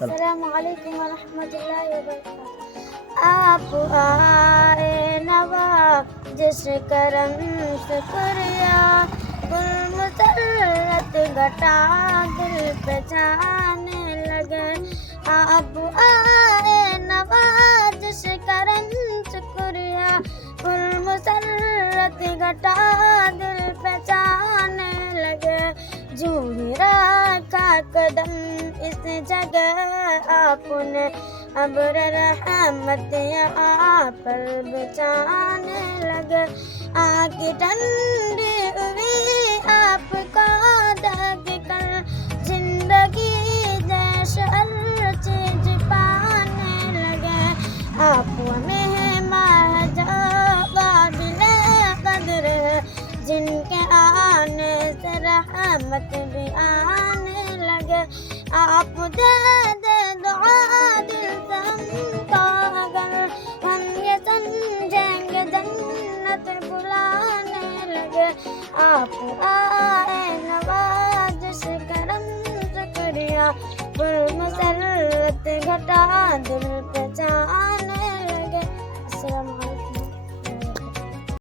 السلام علیکم ورحمۃ اللہ وبرکاتہ۔ آپ آئے نوازش کرم شکریہ، گل مسرت گھٹا دل پہ جانے لگے۔ آپ آئے نوازش کرم شکریہ، گل مسرت گھٹا دل پہ جانے لگے۔ جو ہی رکھا قدم اس جگہ آپ نے، ابر رحمت یہاں پر بچانے لگے۔ آنکھ ٹھنڈی ہوئی آپ کو دیکھ کر، زندگی جیسے ہر چیز پانے لگے۔ آپ مہمان جو قابل قدر ہے، جن کے آنے سے رحمت بھی آنے لگے۔ آپ دے دعا دل سے ہم کو، اگر ہم یہ سمجھیں گے جنت بلانے لگے۔ آپ آئے نوازش کرم شکریہ، پر مسرت گھٹا دل پہ جان